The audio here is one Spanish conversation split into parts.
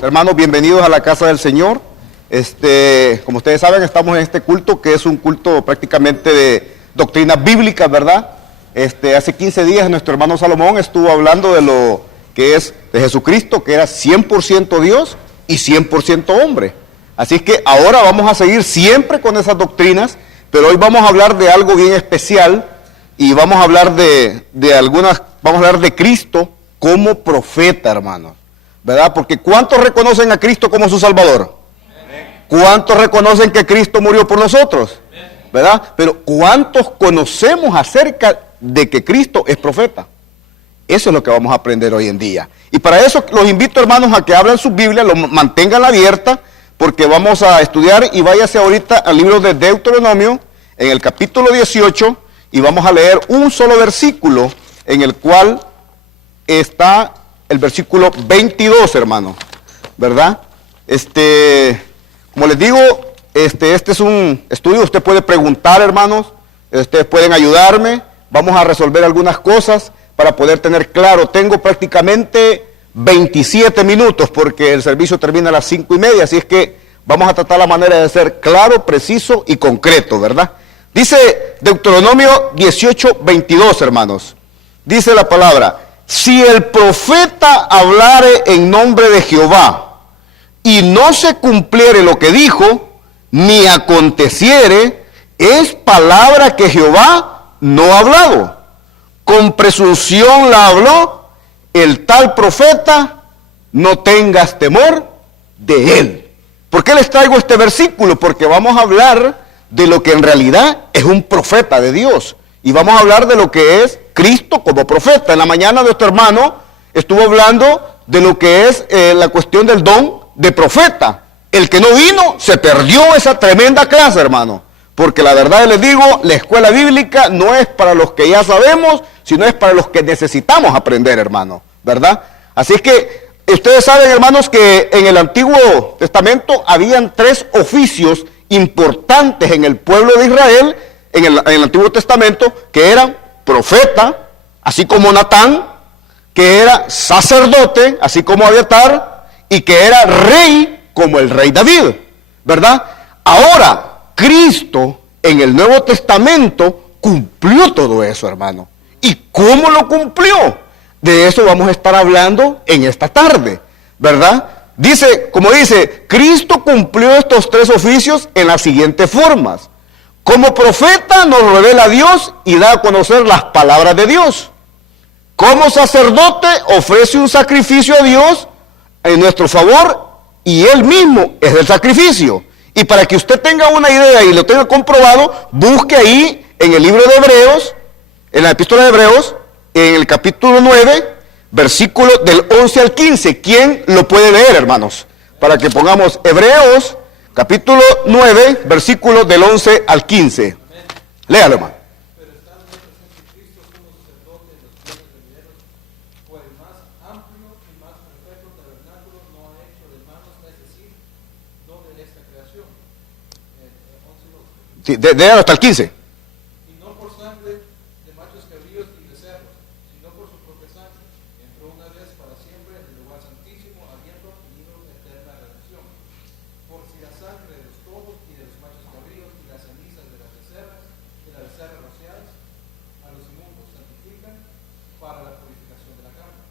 Hermanos, bienvenidos a la casa del Señor. Como ustedes saben, estamos en este culto que es un culto prácticamente de doctrina bíblica, ¿verdad? Hace 15 días nuestro hermano Salomón estuvo hablando de lo que es de Jesucristo, que era 100% Dios y 100% hombre. Así es que ahora vamos a seguir siempre con esas doctrinas, pero hoy vamos a hablar de algo bien especial y vamos a hablar vamos a hablar de Cristo como profeta, hermanos. ¿Verdad? Porque ¿cuántos reconocen a Cristo como su Salvador? ¿Cuántos reconocen que Cristo murió por nosotros? ¿Verdad? Pero ¿cuántos conocemos acerca de que Cristo es profeta? Eso es lo que vamos a aprender hoy en día. Y para eso los invito, hermanos, a que abran sus Biblias, lo mantengan abierta, porque vamos a estudiar y váyase ahorita al libro de Deuteronomio, en el capítulo 18, y vamos a leer un solo versículo en el cual está el versículo 22, hermano, ¿verdad? Como les digo, este es un estudio, usted puede preguntar, hermanos, ustedes pueden ayudarme, vamos a resolver algunas cosas para poder tener claro. Tengo prácticamente 27 minutos porque el servicio termina a las 5:30, así es que vamos a tratar la manera de ser claro, preciso y concreto, ¿verdad? Dice Deuteronomio 18:22, hermanos, dice la palabra: si el profeta hablare en nombre de Jehová y no se cumpliere lo que dijo, ni aconteciere, es palabra que Jehová no ha hablado. Con presunción la habló el tal profeta, no tengas temor de él. ¿Por qué les traigo este versículo? Porque vamos a hablar de lo que en realidad es un profeta de Dios. Y vamos a hablar de lo que es Cristo como profeta. En la mañana nuestro hermano estuvo hablando de lo que es la cuestión del don de profeta. El que no vino se perdió esa tremenda clase, hermano. Porque la verdad les digo, la escuela bíblica no es para los que ya sabemos, sino es para los que necesitamos aprender, hermano, ¿verdad? Así es que ustedes saben, hermanos, que en el Antiguo Testamento habían 3 oficios importantes en el pueblo de Israel, en el Antiguo Testamento, que eran profeta, así como Natán, que era sacerdote, así como Abiatar, y que era rey, como el rey David, ¿verdad? Ahora, Cristo en el Nuevo Testamento cumplió todo eso, hermano. ¿Y cómo lo cumplió? De eso vamos a estar hablando en esta tarde, ¿verdad? Como dice, Cristo cumplió estos 3 oficios en las siguientes formas. Como profeta nos revela a Dios y da a conocer las palabras de Dios. Como sacerdote ofrece un sacrificio a Dios en nuestro favor y Él mismo es el sacrificio. Y para que usted tenga una idea y lo tenga comprobado, busque ahí en el libro de Hebreos, en la epístola de Hebreos, en el capítulo 9, versículo del 11 al 15. ¿Quién lo puede leer, hermanos? Para que pongamos Hebreos capítulo 9, versículo del 11 al 15. Léalo, hermano. Pero estando en presencia de Cristo como sacerdote en los tiempos venideros, por el más amplio y más perfecto tabernáculo no ha hecho de manos, es decir, no de esta creación. 11 y 12. Sí, léalo hasta el 15. Y no por sangre de machos cabríos y becerros, sino por su propia sangre. Entró una vez para siempre en el lugar santísimo, habiendo obtenido eterna redención. Por si la sangre de los toros y de los machos cabríos y las cenizas de las becerras rociadas a los inmundos santifican para la purificación de la carne.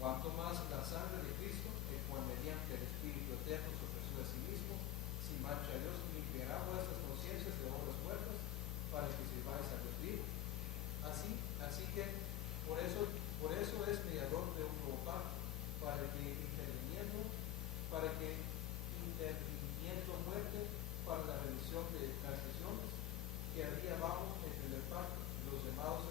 Cuanto más la sangre de Cristo, el cual mediante el Espíritu eterno se ofreció a sí mismo, sin mancha a Dios, limpiará vuestras conciencias de obras muertas para que sirváis a Dios vivo. Así que por eso es mediador de un nuevo pacto, para que interviniendo muerte para la remisión de transgresiones que había bajo el primer pacto, los llamados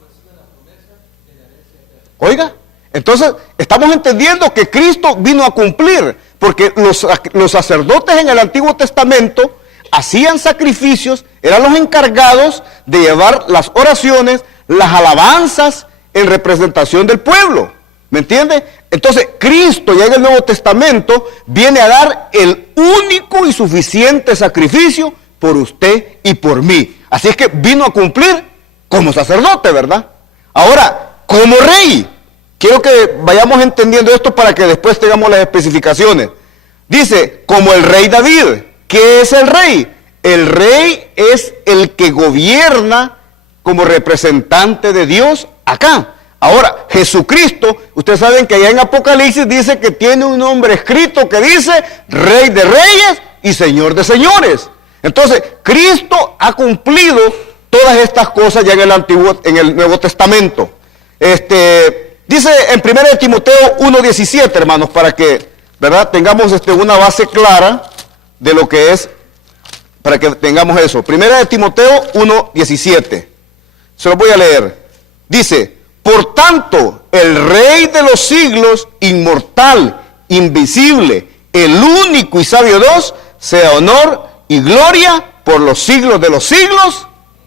reciben la promesa de la herencia eterna. Oiga, entonces estamos entendiendo que Cristo vino a cumplir, porque los sacerdotes en el Antiguo Testamento hacían sacrificios, eran los encargados de llevar las oraciones, las alabanzas en representación del pueblo. ¿Me entiende? Entonces, Cristo ya en el Nuevo Testamento viene a dar el único y suficiente sacrificio por usted y por mí. Así es que vino a cumplir como sacerdote, ¿verdad? Ahora, como rey, quiero que vayamos entendiendo esto para que después tengamos las especificaciones. Dice, como el rey David. ¿Qué es el rey? El rey es el que gobierna como representante de Dios acá. Ahora, Jesucristo, ustedes saben que allá en Apocalipsis dice que tiene un nombre escrito que dice Rey de Reyes y Señor de Señores. Entonces, Cristo ha cumplido todas estas cosas ya en el Nuevo Testamento. Dice en 1 Timoteo 1:17, hermanos, para que, ¿verdad?, tengamos una base clara de lo que es, para que tengamos eso. 1 Timoteo 1:17. Se lo voy a leer. Dice, por tanto, el Rey de los siglos, inmortal, invisible, el único y sabio Dios, sea honor y gloria por los siglos de los siglos.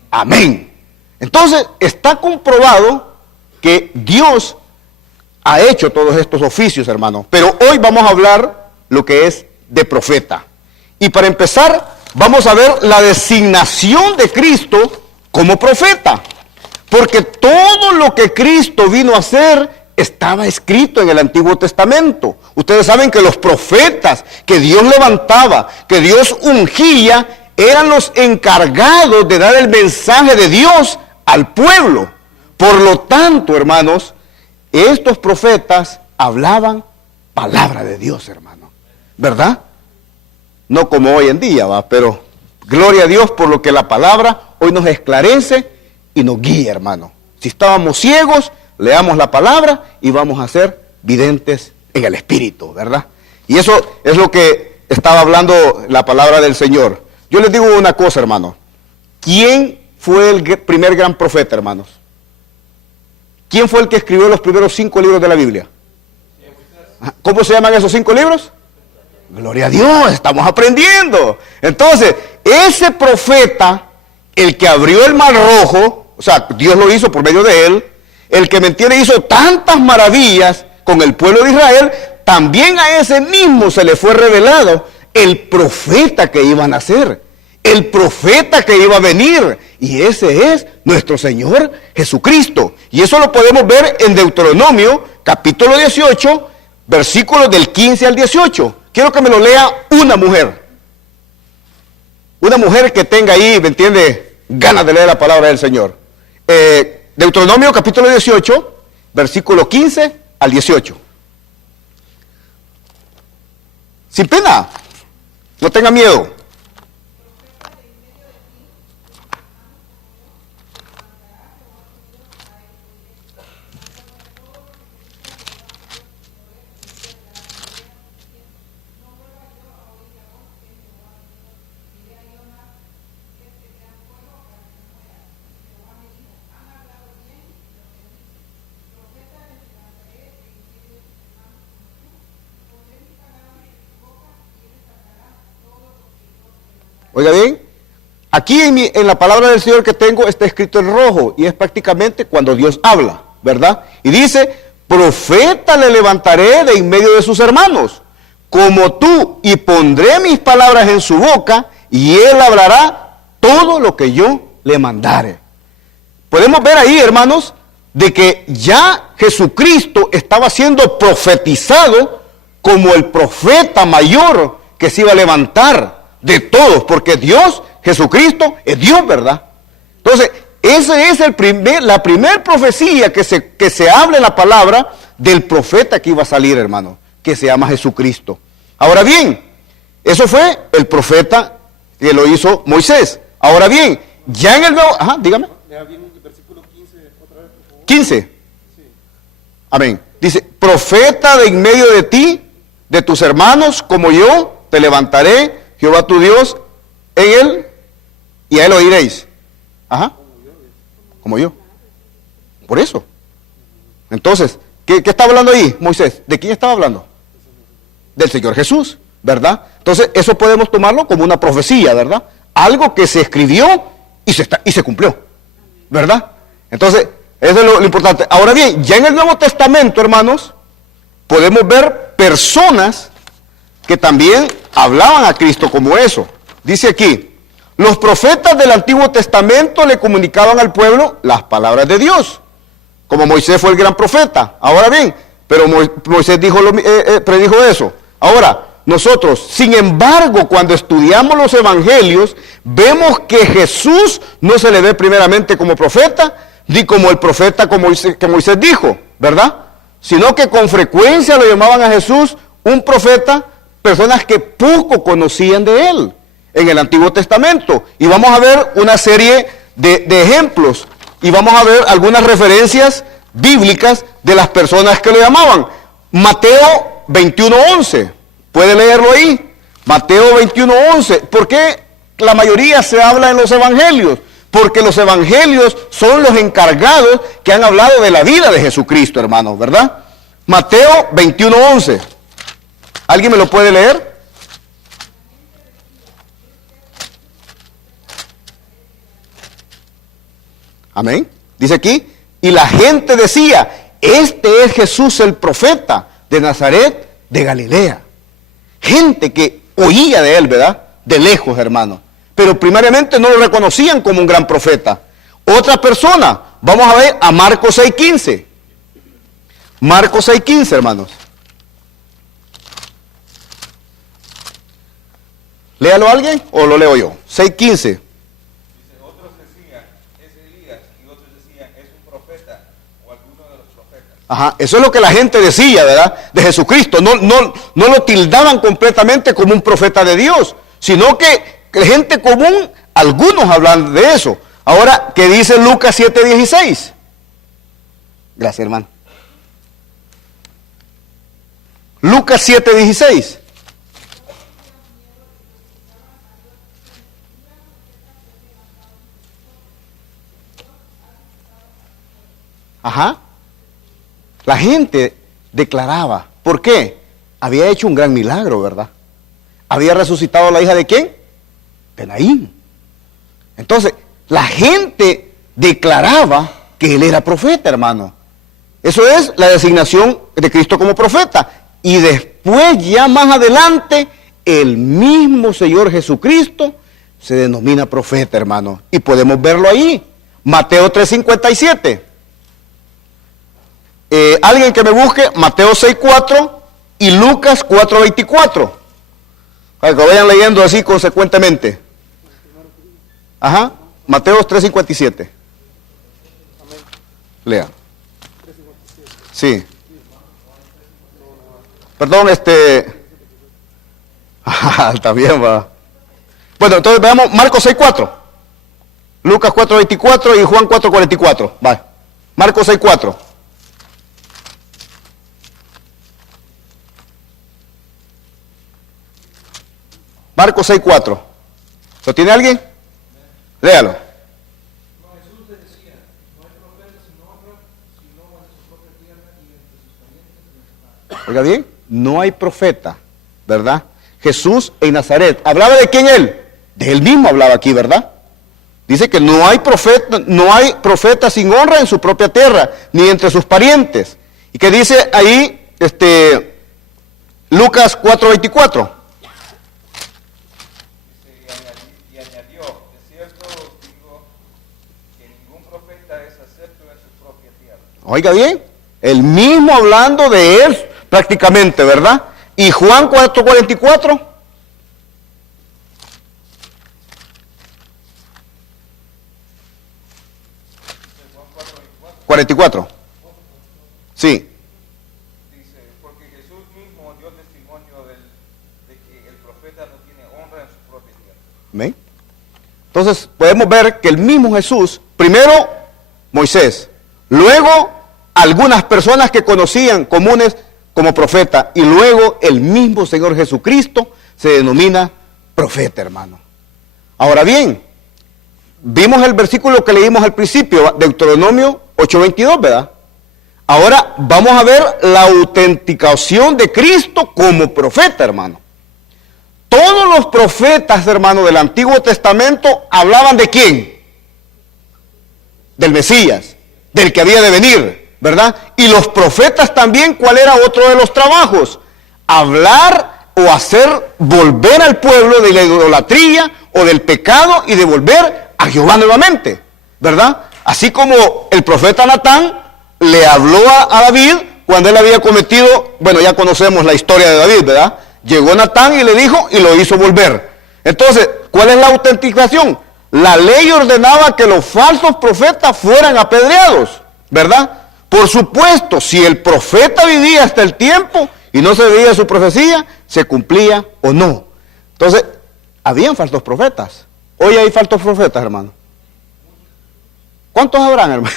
Amén. Entonces, está comprobado que Dios ha hecho todos estos oficios, hermanos. Pero hoy vamos a hablar lo que es de profeta. Y para empezar, vamos a ver la designación de Cristo como profeta. Porque todo lo que Cristo vino a hacer estaba escrito en el Antiguo Testamento. Ustedes saben que los profetas que Dios levantaba, que Dios ungía, eran los encargados de dar el mensaje de Dios al pueblo. Por lo tanto, hermanos, estos profetas hablaban palabra de Dios, hermano. ¿Verdad? No como hoy en día, ¿va? Pero gloria a Dios por lo que la palabra hoy nos esclarece y nos guía, hermano. Si estábamos ciegos, leamos la palabra y vamos a ser videntes en el Espíritu, ¿verdad? Y eso es lo que estaba hablando la palabra del Señor. Yo les digo una cosa, hermano. ¿Quién fue el primer gran profeta, hermanos? ¿Quién fue el que escribió los primeros 5 libros de la Biblia? ¿Cómo se llaman esos 5 libros? Gloria a Dios, estamos aprendiendo. Entonces, ese profeta, el que abrió el mar rojo, o sea, Dios lo hizo por medio de él, el que, ¿me entiende?, hizo tantas maravillas con el pueblo de Israel, también a ese mismo se le fue revelado el profeta que iba a nacer, el profeta que iba a venir, y ese es nuestro Señor Jesucristo. Y eso lo podemos ver en Deuteronomio, capítulo 18, versículos del 15 al 18. Quiero que me lo lea una mujer que tenga ahí, ¿me entiende?, ganas de leer la palabra del Señor. Deuteronomio capítulo 18, versículo 15 al 18. Sin pena, no tenga miedo. Oiga bien, aquí en la palabra del Señor que tengo está escrito en rojo y es prácticamente cuando Dios habla, ¿verdad? Y dice, profeta le levantaré de en medio de sus hermanos, como tú, y pondré mis palabras en su boca y él hablará todo lo que yo le mandare. Podemos ver ahí, hermanos, de que ya Jesucristo estaba siendo profetizado como el profeta mayor que se iba a levantar de todos, porque Dios, Jesucristo, es Dios, ¿verdad? Entonces, esa es la primera profecía que se habla en la palabra del profeta que iba a salir, hermano, que se llama Jesucristo. Ahora bien, eso fue el profeta que lo hizo Moisés. Ahora bien, ya en el nuevo... Ajá, dígame. Lea bien el versículo 15 otra vez, por favor. 15. Sí. Amén. Dice, profeta de en medio de ti, de tus hermanos, como yo, te levantaré, Jehová tu Dios, en él, y a él oiréis. Ajá. Como yo. Por eso. Entonces, ¿qué estaba hablando ahí, Moisés? ¿De quién estaba hablando? Del Señor Jesús, ¿verdad? Entonces, eso podemos tomarlo como una profecía, ¿verdad? Algo que se escribió y se cumplió, ¿verdad? Entonces, eso es lo importante. Ahora bien, ya en el Nuevo Testamento, hermanos, podemos ver personas que también hablaban a Cristo como eso. Dice aquí, los profetas del Antiguo Testamento le comunicaban al pueblo las palabras de Dios. como Moisés fue el gran profeta. Ahora bien, pero Moisés predijo eso. Ahora, nosotros, sin embargo, cuando estudiamos los evangelios, vemos que Jesús no se le ve primeramente como profeta, ni como el profeta que Moisés dijo, ¿verdad? Sino que con frecuencia lo llamaban a Jesús un profeta, personas que poco conocían de él en el Antiguo Testamento. Y vamos a ver una serie de ejemplos y vamos a ver algunas referencias bíblicas de las personas que lo llamaban. Mateo 21:11. Puede leerlo ahí. Mateo 21:11. ¿Por qué la mayoría se habla en los evangelios? Porque los evangelios son los encargados que han hablado de la vida de Jesucristo, hermanos, ¿verdad? Mateo 21:11. ¿Alguien me lo puede leer? Amén. Dice aquí, y la gente decía, este es Jesús el profeta de Nazaret de Galilea. Gente que oía de él, ¿verdad? De lejos, hermano. Pero primariamente no lo reconocían como un gran profeta. Otra persona, vamos a ver a Marcos 6:15. Marcos 6:15, hermanos. Léalo alguien o lo leo yo. 6:15. Dice, otros decían, es Elías, y otros decían, es un profeta, o alguno de los profetas. Ajá, eso es lo que la gente decía, ¿verdad? De Jesucristo. No lo tildaban completamente como un profeta de Dios, sino que gente común, algunos hablan de eso. Ahora, ¿qué dice Lucas 7:16? Gracias, hermano. Lucas 7:16. Ajá. La gente declaraba. ¿Por qué? Había hecho un gran milagro, ¿verdad? Había resucitado a la hija de ¿quién? De Naín. Entonces, la gente declaraba que él era profeta, hermano. Eso es la designación de Cristo como profeta. Y después, ya más adelante, el mismo Señor Jesucristo se denomina profeta, hermano. Y podemos verlo ahí. Mateo 3:57. Alguien que me busque Mateo 6:4 y Lucas 4:24. Para que lo vayan leyendo así consecuentemente. Ajá. Mateo 3:57. Lea. Sí. Perdón, está bien, va. Bueno, entonces veamos Marcos 6:4. Lucas 4:24 y Juan 4:44. Va. Marcos 6:4. Marcos 6:4. ¿Lo tiene alguien? Léalo. Jesús le decía, no hay profeta sin honra, sino en su propia tierra y entre sus parientes y en su casa. Oiga bien, no hay profeta, ¿verdad? Jesús en Nazaret. ¿Hablaba de quién él? De él mismo hablaba aquí, ¿verdad? Dice que no hay profeta sin honra en su propia tierra, ni entre sus parientes. ¿Y qué dice ahí Lucas 4:24? Oiga bien, el mismo hablando de él prácticamente, ¿verdad? Y Juan 4:44. 44. Sí. Dice, porque Jesús mismo dio testimonio de que el profeta no tiene honra en su propia tierra. ¿Ven? Entonces podemos ver que el mismo Jesús, primero Moisés, luego algunas personas que conocían comunes como profeta, y luego el mismo Señor Jesucristo se denomina profeta, hermano. Ahora bien, vimos el versículo que leímos al principio, Deuteronomio 8:22, ¿verdad? Ahora vamos a ver la autenticación de Cristo como profeta, hermano. Todos los profetas, hermano, del Antiguo Testamento hablaban de quién? Del Mesías, del que había de venir, ¿verdad? Y los profetas también, ¿cuál era otro de los trabajos? Hablar o hacer volver al pueblo de la idolatría o del pecado y devolver a Jehová nuevamente, ¿verdad? Así como el profeta Natán le habló a David cuando él había cometido, bueno, ya conocemos la historia de David, ¿verdad? Llegó Natán y le dijo y lo hizo volver. Entonces, ¿cuál es la autenticación? La ley ordenaba que los falsos profetas fueran apedreados, ¿verdad? Por supuesto, si el profeta vivía hasta el tiempo y no se veía su profecía, se cumplía o no. Entonces, habían falsos profetas. Hoy hay falsos profetas, hermano. ¿Cuántos habrán, hermano?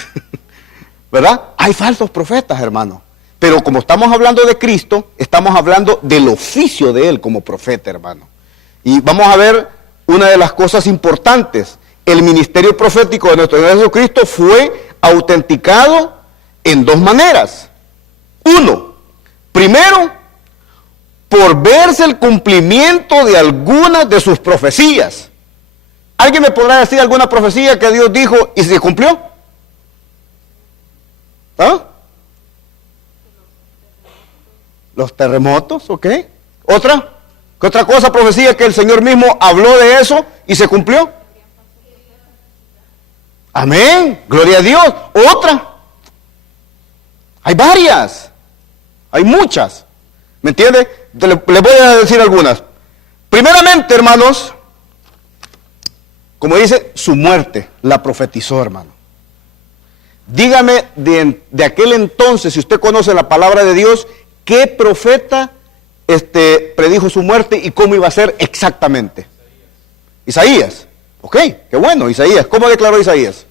¿Verdad? Hay falsos profetas, hermano. Pero como estamos hablando de Cristo, estamos hablando del oficio de Él como profeta, hermano. Y vamos a ver una de las cosas importantes. El ministerio profético de nuestro Señor Jesucristo fue autenticado en dos maneras. Uno, primero, por verse el cumplimiento de algunas de sus profecías. ¿Alguien me podrá decir alguna profecía que Dios dijo y se cumplió? ¿Ah? Los terremotos, ¿ok? ¿Otra? ¿Qué otra cosa, profecía que el Señor mismo habló de eso y se cumplió? Amén, gloria a Dios. ¿Otra? Hay varias, hay muchas. ¿Me entiende? Les voy a decir algunas. Primeramente, hermanos, como dice, su muerte la profetizó, hermano. Dígame de aquel entonces, si usted conoce la palabra de Dios, ¿qué profeta predijo su muerte y cómo iba a ser exactamente? Isaías. Ok, qué bueno, Isaías. ¿Cómo declaró Isaías?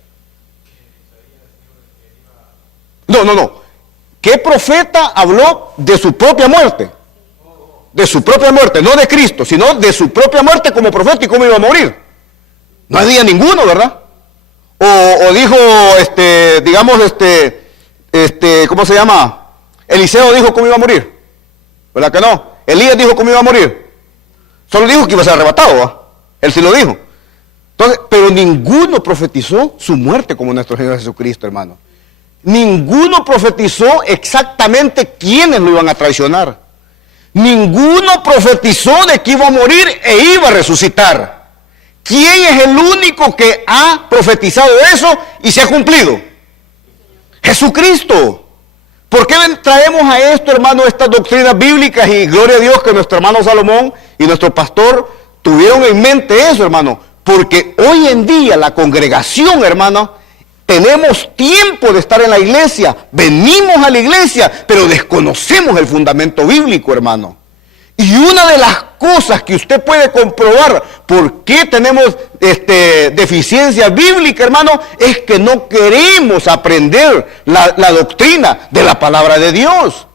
No. ¿Qué profeta habló de su propia muerte? De su propia muerte, no de Cristo, sino de su propia muerte como profeta y cómo iba a morir. No había ninguno, ¿verdad? O dijo, ¿cómo se llama? Eliseo dijo cómo iba a morir. ¿Verdad que no? Elías dijo cómo iba a morir. Solo dijo que iba a ser arrebatado, ¿verdad? Él sí lo dijo. Entonces, pero ninguno profetizó su muerte como nuestro Señor Jesucristo, hermano. Ninguno profetizó exactamente quiénes lo iban a traicionar. Ninguno profetizó de que iba a morir e iba a resucitar. ¿Quién es el único que ha profetizado eso y se ha cumplido? Jesucristo. ¿Por qué traemos a esto, hermano, estas doctrinas bíblicas? Y gloria a Dios que nuestro hermano Salomón y nuestro pastor tuvieron en mente eso, hermano. Porque hoy en día la congregación, hermano, tenemos tiempo de estar en la iglesia, venimos a la iglesia, pero desconocemos el fundamento bíblico, hermano. Y una de las cosas que usted puede comprobar por qué tenemos deficiencia bíblica, hermano, es que no queremos aprender la doctrina de la palabra de Dios.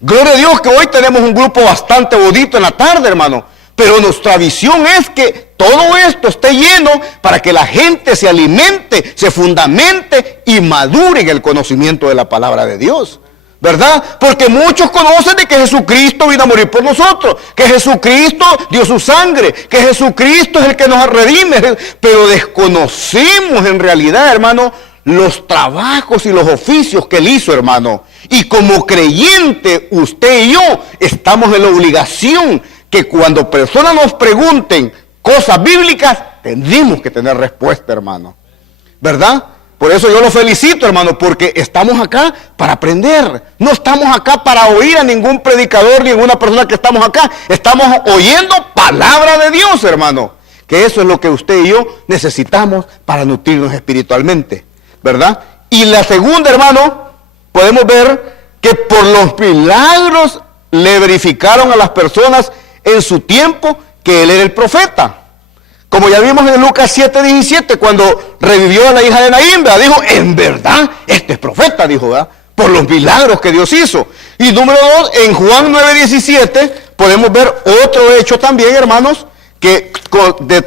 Gloria a Dios que hoy tenemos un grupo bastante bonito en la tarde, hermano. Pero nuestra visión es que todo esto esté lleno para que la gente se alimente, se fundamente y madure en el conocimiento de la palabra de Dios. ¿Verdad? Porque muchos conocen de que Jesucristo vino a morir por nosotros, que Jesucristo dio su sangre, que Jesucristo es el que nos redime, pero desconocemos en realidad, hermano, los trabajos y los oficios que Él hizo, hermano. Y como creyente, usted y yo estamos en la obligación que cuando personas nos pregunten cosas bíblicas, tendremos que tener respuesta, hermano. ¿Verdad? Por eso yo lo felicito, hermano, porque estamos acá para aprender. No estamos acá para oír a ningún predicador ni ninguna persona que estamos acá. Estamos oyendo palabra de Dios, hermano. Que eso es lo que usted y yo necesitamos para nutrirnos espiritualmente, ¿verdad? Y la segunda, hermano, podemos ver que por los milagros le verificaron a las personas en su tiempo que Él era el profeta. Como ya vimos en Lucas 7:17, cuando revivió a la hija de Naín, ¿verdad? Dijo, en verdad, este es profeta, dijo, ¿verdad? Por los milagros que Dios hizo. Y número 2, en Juan 9:17, podemos ver otro hecho también, hermanos, que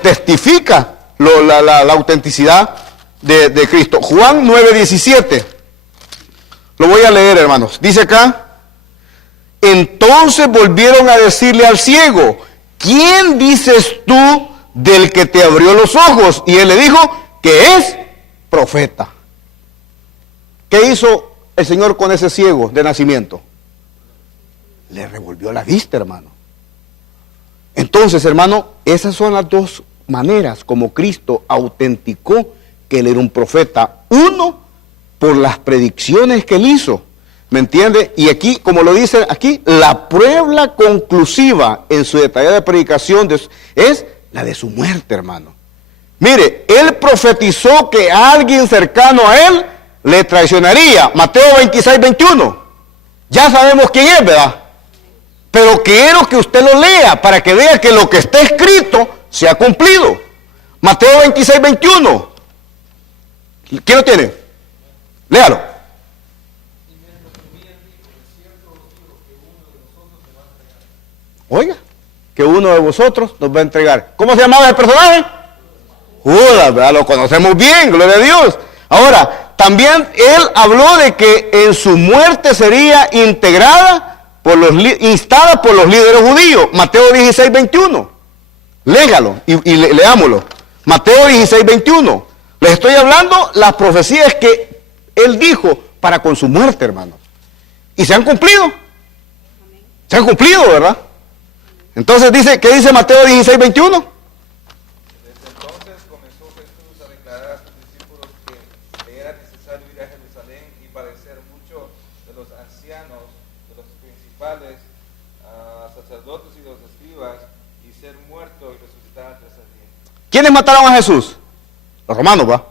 testifica la autenticidad de Cristo. Juan 9:17. Lo voy a leer, hermanos. Dice acá, entonces volvieron a decirle al ciego, ¿quién dices tú del que te abrió los ojos? Y él le dijo que es profeta. ¿Qué hizo el Señor con ese ciego de nacimiento? Le revolvió la vista, hermano. Entonces, hermano, esas son las dos maneras como Cristo autenticó que Él era un profeta. Uno, por las predicciones que él hizo. ¿Me entiende? Y aquí, como lo dice aquí, la prueba conclusiva en su detallada predicación es la de su muerte, hermano. Mire, él profetizó que alguien cercano a él le traicionaría. Mateo 26, 21. Ya sabemos quién es, ¿verdad? Pero quiero que usted lo lea para que vea que lo que está escrito se ha cumplido. Mateo 26, 21. ¿Quién lo tiene? Léalo. Oiga, que uno de vosotros nos va a entregar. ¿Cómo se llamaba ese personaje? Judas, ¿verdad? Lo conocemos bien, gloria a Dios. Ahora, también él habló de que en su muerte sería instada por los líderes judíos. Mateo 16, 21. Léalo y leámoslo. Mateo 16, 21. Les estoy hablando las profecías que él dijo para con su muerte, hermano. Y se han cumplido. Se han cumplido, ¿verdad? Entonces dice, ¿qué dice Mateo 16, 21? Desde entonces comenzó Jesús a declarar a sus discípulos que le era necesario ir a Jerusalén y padecer mucho de los ancianos, de los principales, sacerdotes y los escribas, y ser muerto y resucitar al tercer día. ¿Quiénes mataron a Jesús? Los romanos, ¿va?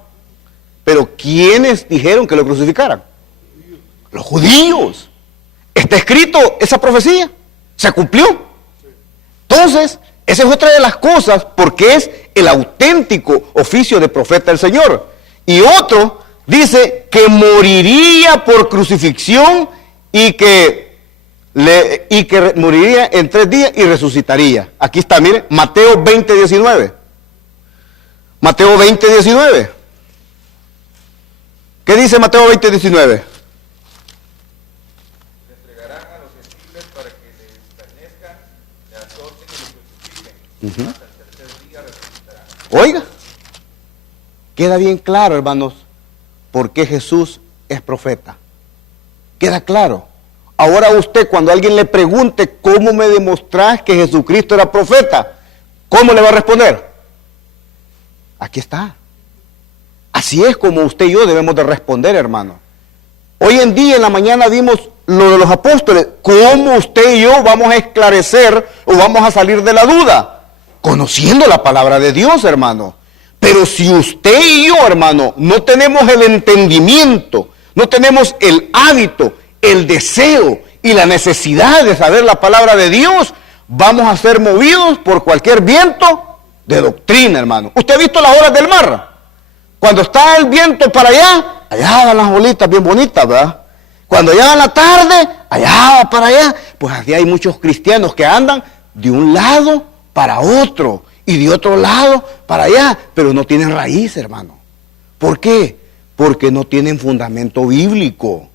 Pero ¿quiénes dijeron que lo crucificaran? Los judíos. Está escrito esa profecía. Se cumplió. Entonces, esa es otra de las cosas, porque es el auténtico oficio de profeta del Señor. Y otro dice que moriría por crucifixión y que moriría en 3 días y resucitaría. Aquí está, mire, Mateo 20, 19. Mateo 20, 19. ¿Qué dice Mateo 20, 19? Hasta el tercer día resucitará. Oiga, queda bien claro, hermanos, por qué Jesús es profeta. Queda claro. Ahora usted, cuando alguien le pregunte cómo me demostrás que Jesucristo era profeta, ¿cómo le va a responder? Aquí está. Así es como usted y yo debemos de responder, hermano. Hoy en día, en la mañana, vimos lo de los apóstoles. ¿Cómo usted y yo vamos a esclarecer o vamos a salir de la duda? Conociendo la palabra de Dios, hermano. Pero si usted y yo, hermano, no tenemos el entendimiento, no tenemos el hábito, el deseo y la necesidad de saber la palabra de Dios, vamos a ser movidos por cualquier viento de doctrina, hermano. ¿Usted ha visto las olas del mar? Cuando está el viento para allá van las bolitas bien bonitas, ¿verdad? Cuando ya va la tarde, allá va para allá. Pues aquí hay muchos cristianos que andan de un lado para otro y de otro lado para allá, pero no tienen raíz, hermano. ¿Por qué? Porque no tienen fundamento bíblico.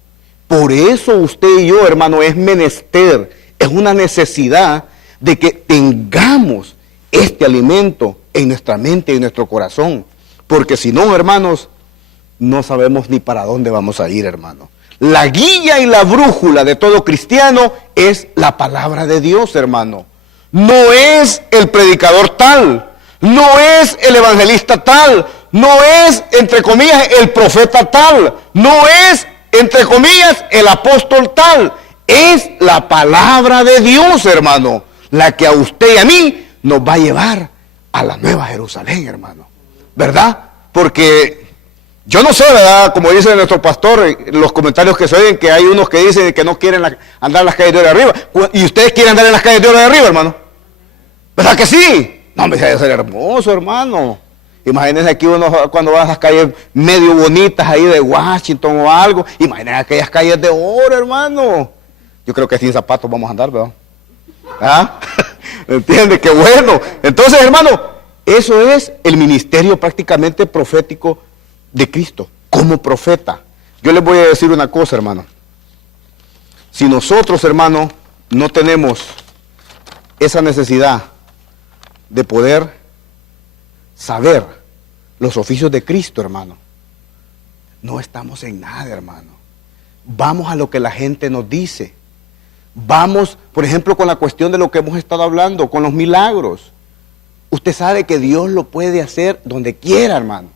Por eso usted y yo, hermano, es menester, es una necesidad de que tengamos este alimento en nuestra mente y en nuestro corazón. Porque si no, hermanos, no sabemos ni para dónde vamos a ir, hermano. La guía y la brújula de todo cristiano es la palabra de Dios, hermano. No es el predicador tal, no es el evangelista tal, no es, entre comillas, el profeta tal, no es, entre comillas, el apóstol tal. Es la palabra de Dios, hermano, la que a usted y a mí nos va a llevar a la Nueva Jerusalén, hermano. ¿Verdad? Porque yo no sé, ¿verdad? Como dice nuestro pastor, los comentarios que se oyen, que hay unos que dicen que no quieren andar en las calles de oro de arriba. ¿Y ustedes quieren andar en las calles de oro de arriba, hermano? ¿Verdad que sí? No, me debe ser hermoso, hermano. Imagínense aquí uno cuando va a esas calles medio bonitas ahí de Washington o algo. Imagínense aquellas calles de oro, hermano. Yo creo que sin zapatos vamos a andar, ¿verdad? ¿Ah? ¿Entiendes? Qué bueno. Entonces, hermano, eso es el ministerio prácticamente profético de Cristo, como profeta. Yo les voy a decir una cosa, hermano. Si nosotros, hermano, no tenemos esa necesidad de poder saber los oficios de Cristo, hermano, no estamos en nada, hermano. Vamos a lo que la gente nos dice. Vamos, por ejemplo, con la cuestión de lo que hemos estado hablando, con los milagros. Usted sabe que Dios lo puede hacer donde quiera, hermano.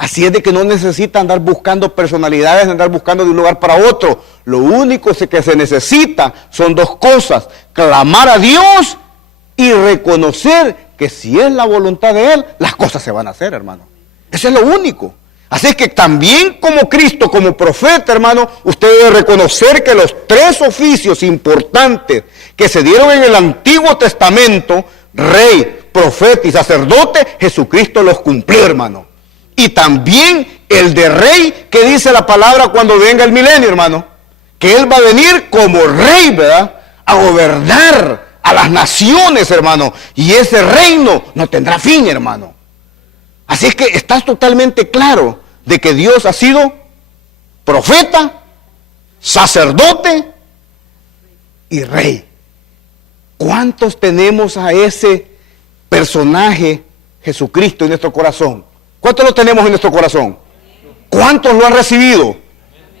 Así es de que no necesita andar buscando personalidades, andar buscando de un lugar para otro. Lo único que se necesita son dos cosas: clamar a Dios y reconocer que si es la voluntad de Él, las cosas se van a hacer, hermano. Eso es lo único. Así es que también como Cristo, como profeta, hermano, usted debe reconocer que los tres oficios importantes que se dieron en el Antiguo Testamento, rey, profeta y sacerdote, Jesucristo los cumplió, hermano. Y también el de rey, que dice la palabra cuando venga el milenio, hermano, que Él va a venir como rey, ¿verdad?, a gobernar a las naciones, hermano, y ese reino no tendrá fin, hermano. Así es que estás totalmente claro de que Dios ha sido profeta, sacerdote y rey. ¿Cuántos tenemos a ese personaje Jesucristo en nuestro corazón? ¿Cuántos lo tenemos en nuestro corazón? ¿Cuántos lo han recibido?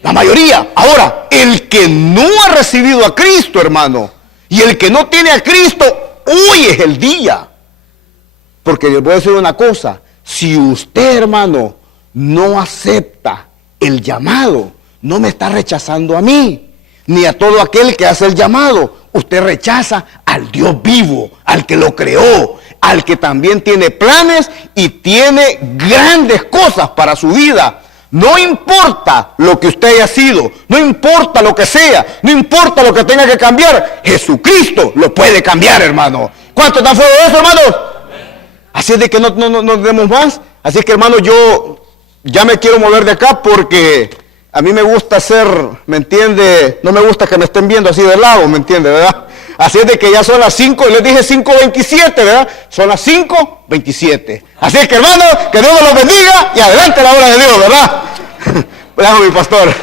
La mayoría. Ahora, el que no ha recibido a Cristo, hermano, y el que no tiene a Cristo, hoy es el día. Porque les voy a decir una cosa: si usted, hermano, no acepta el llamado, no me está rechazando a mí, ni a todo aquel que hace el llamado. Usted rechaza al Dios vivo, al que lo creó, al que también tiene planes y tiene grandes cosas para su vida. No importa lo que usted haya sido, no importa lo que sea, no importa lo que tenga que cambiar, Jesucristo lo puede cambiar, hermano. ¿Cuánto están fuera de eso, hermanos? Así es de que no demos más. Así es que, hermano, yo ya me quiero mover de acá porque a mí me gusta hacer, ¿me entiende? No me gusta que me estén viendo así de lado, ¿me entiende, verdad? Así es de que ya son las 5, les dije 5:27, ¿verdad? Son las 5:27. Así es que, hermano, que Dios los bendiga y adelante la obra de Dios, ¿verdad? Gracias, mi pastor.